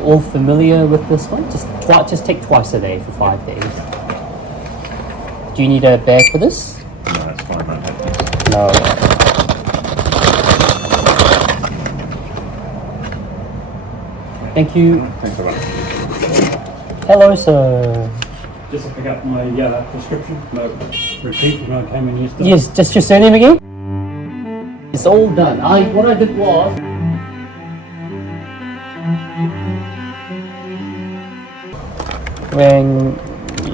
all familiar with this one? Just take twice a day for 5 days. Do you need a bag for this? No, that's fine, I don't have this. No. Thank you. Thanks very much. Hello, sir. Just to pick up my prescription. No repeat when I came in yesterday. Yes, just your surname again? It's all done. What I did was... When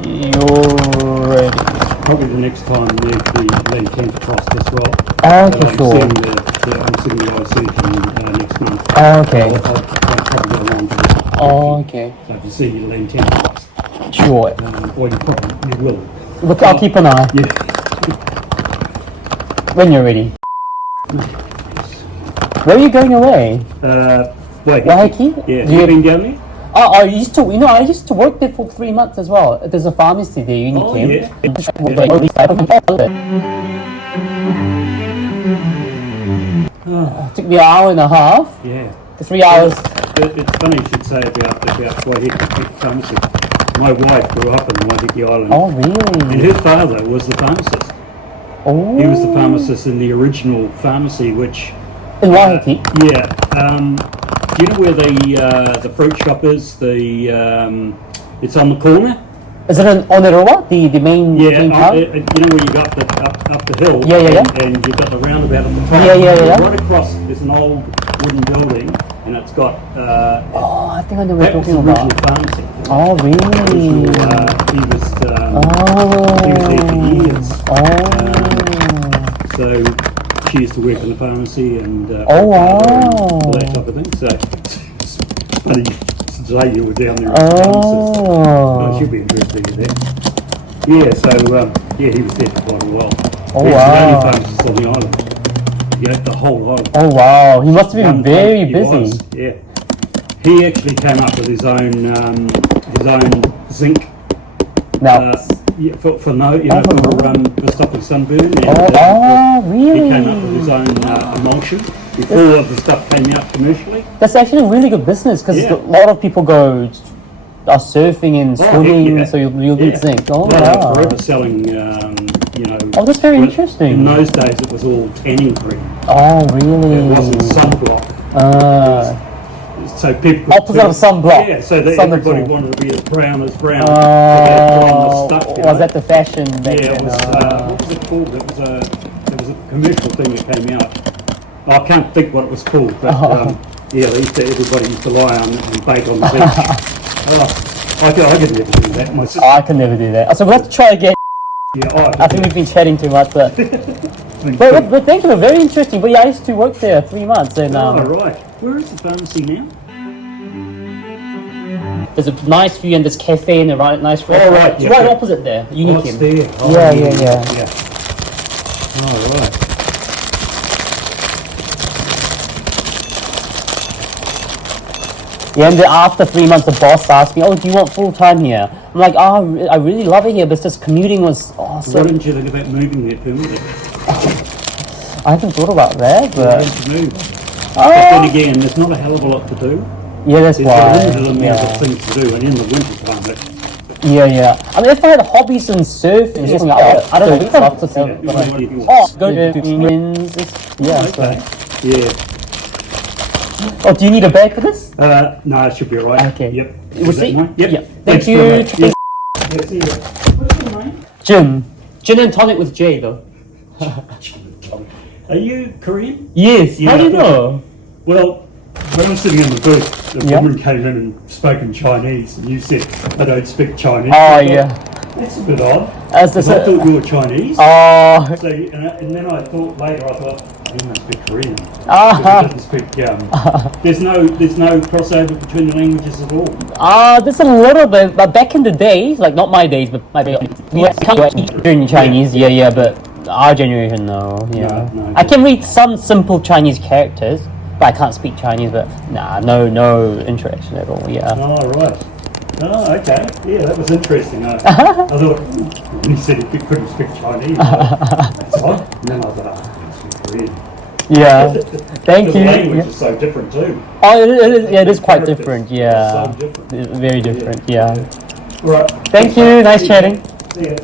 you're ready. Probably the next time there's the Lentente cost as well. Okay, sure. I'm seeing the eye surgeon next month. Okay. I'll probably go along to this. Okay. So if you see your Lentente cost, Sure. or you will. Look, I'll keep an eye. Yeah. When you're ready. Where are you going away? Waiheke? Do Yeah. you You been down there? Oh, I used to work there for 3 months as well. There's a pharmacy there, Unichem. Took me an hour and a half. Yeah. 3 hours. It's funny you should say about Waiheke pharmacy. My wife grew up in Waiheke Island. Oh, And really? her father was the pharmacist. Oh. He was the pharmacist in the original pharmacy, which... In Waiheke? Yeah. Do you know where the fruit shop is? It's on the corner. Is it on Oniroa, the main Yeah. town? You know where you got up the hill. Yeah. And you've got the roundabout at the top. Yeah. Right across, there's an old wooden building, and it's got. Oh, I think I know what That you're was the talking original about. pharmacy. Oh, really? He was there for years. So she used to work in the pharmacy and Oh, wow. all that type of thing. So it's funny to say you were down there as a pharmacist. Oh. She'll be interested in that. Yeah, so he was there for quite a while. Oh, He was wow. the only pharmacist on the island. Yeah, the whole island. Oh, wow. He must have been One very he busy. was, yeah. He actually came up with his own zinc. Now, For stopping sunburn. And, really? He came up with his own emulsion before the stuff came out commercially. That's actually a really good business because Yeah. a lot of people are surfing and swimming, yeah. so you'll need zinc. Oh, They were wow. forever selling, Oh, that's very well, interesting. In those days, it was all tanning cream. Oh, really? It wasn't sunblock. So people Opposite of sunblock. Yeah, so that Sun everybody absorb. wanted to be as brown as brown. Oh, stuff, was that the fashion back Yeah, it then? was, what was it called? It was a commercial thing that came out. I can't think what it was called, but everybody used to lie on it and bake on the beach. I could never do that myself. I can never do that. So we'll have to try again. Yeah, I think we've been chatting too much, but thank you, very interesting. But yeah, I used to work there 3 months, and right. Where is the pharmacy now? there's a nice view and this cafe and a nice restaurant. right, It's yeah, right yeah. opposite there, Oh, it's Unichem. there. Oh, Yeah. Oh, right. Yeah, and then after 3 months, the boss asked me, "Oh, do you want full time here?" I'm like, "Oh, I really love it here, but just commuting was Why so." didn't you think about moving there permanently? I haven't thought about that, Why but didn't you move? But then again, there's not a hell of a lot to do. yeah, that's There's why. a limited amount Yeah. of things to do, and in the winter time, Yeah. I mean, if I had hobbies and surfing, I don't know. It's up to yeah, you might want to do Oh, go to Twins. Yeah. Okay. Yeah. Oh, do you need a bag for this? No, it should be all right. Okay. Yep. We'll Is that see. mine? Yep. Yeah. Thanks Thank very you. much. Yeah, see you. What's your name? Jim. Gin and tonic with J, though. Are you Korean? Yes. Yeah, How do you I know? Well, when I was sitting in the booth, the Yeah. woman came in and spoke in Chinese, and you said, I don't speak Chinese. Oh, I thought, yeah. That's a bit odd. As Because the I thought you were Chinese. Oh. So, and then I thought later, he must be Korean. Ah. Because he doesn't speak, there's no crossover between the languages at all. There's a little bit, but back in the days, like not my days, but my days, we can't learn Chinese, yeah, but our generation, no, yeah. No. I can read some simple Chinese characters, but I can't speak Chinese, but no interaction at all, yeah. Oh, right. Oh, okay. Yeah, that was interesting. I thought, when he said he couldn't speak Chinese, that's odd. And then I thought, he can speak Korean. Yeah. Thank Because the you. language Yeah. is so different too. Oh, yeah, it is quite Characters. different. Yeah. So different. Very different. Yeah. All right. Thank you. Nice chatting. See ya.